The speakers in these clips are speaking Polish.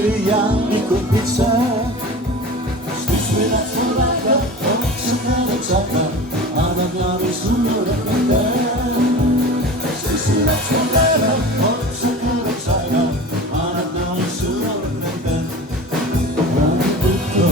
degli anni con pizza Svizzera forraga, oxida la ciata Ad andare sull'ora con te Svizzera forraga, oxida la ciata Ad andare sull'ora con te Quando tutto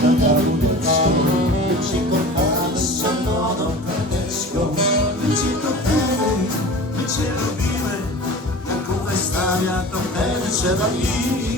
da dare un gusto Ci portare sul nodo tedesco Dici tu, dice lo vive Non come stai a tornare c'era lì?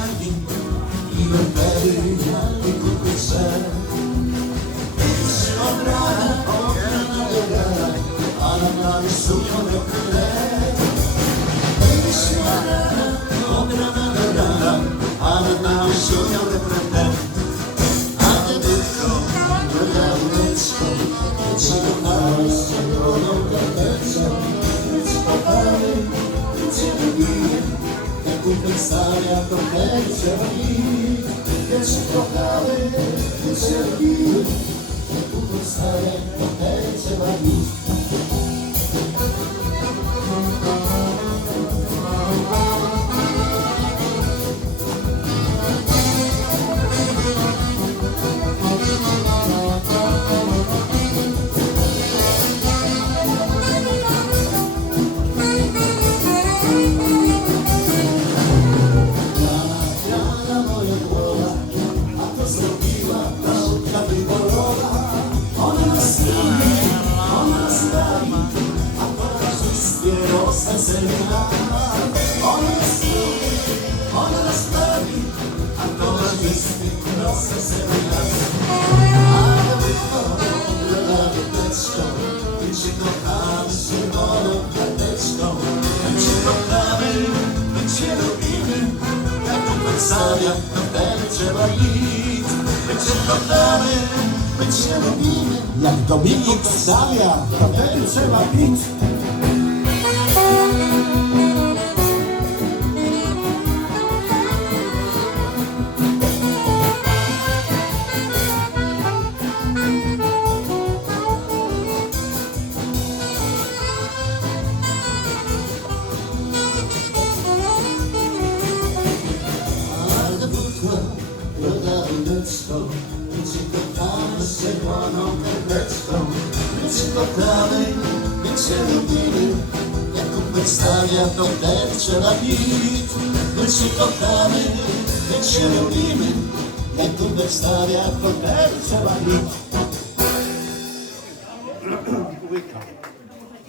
wypełniali kupy ser Trzy od rana, od rana do rana A na nami szumią rokryle Trzy od rana, od rana do rana A na nami szumią rokryle A ty bytko, myczko Ci kochamy z czerwoną karteczką Ci kochamy, Cię lubimy jak kupę stawia, to wtedy де шукали, ти червів, тут стає, де міст. Stawia, to wtedy trzeba iść. My cię kochamy, my cię lubimy, jak Dominik stawia, to wtedy trzeba pić. Kochamy z czerwoną karteczką cię kochamy, my cię lubimy Jak kupę stawia, to wtedy trzeba pić My cię kochamy, my cię lubimy Jak kupę stawia, to wtedy trzeba pić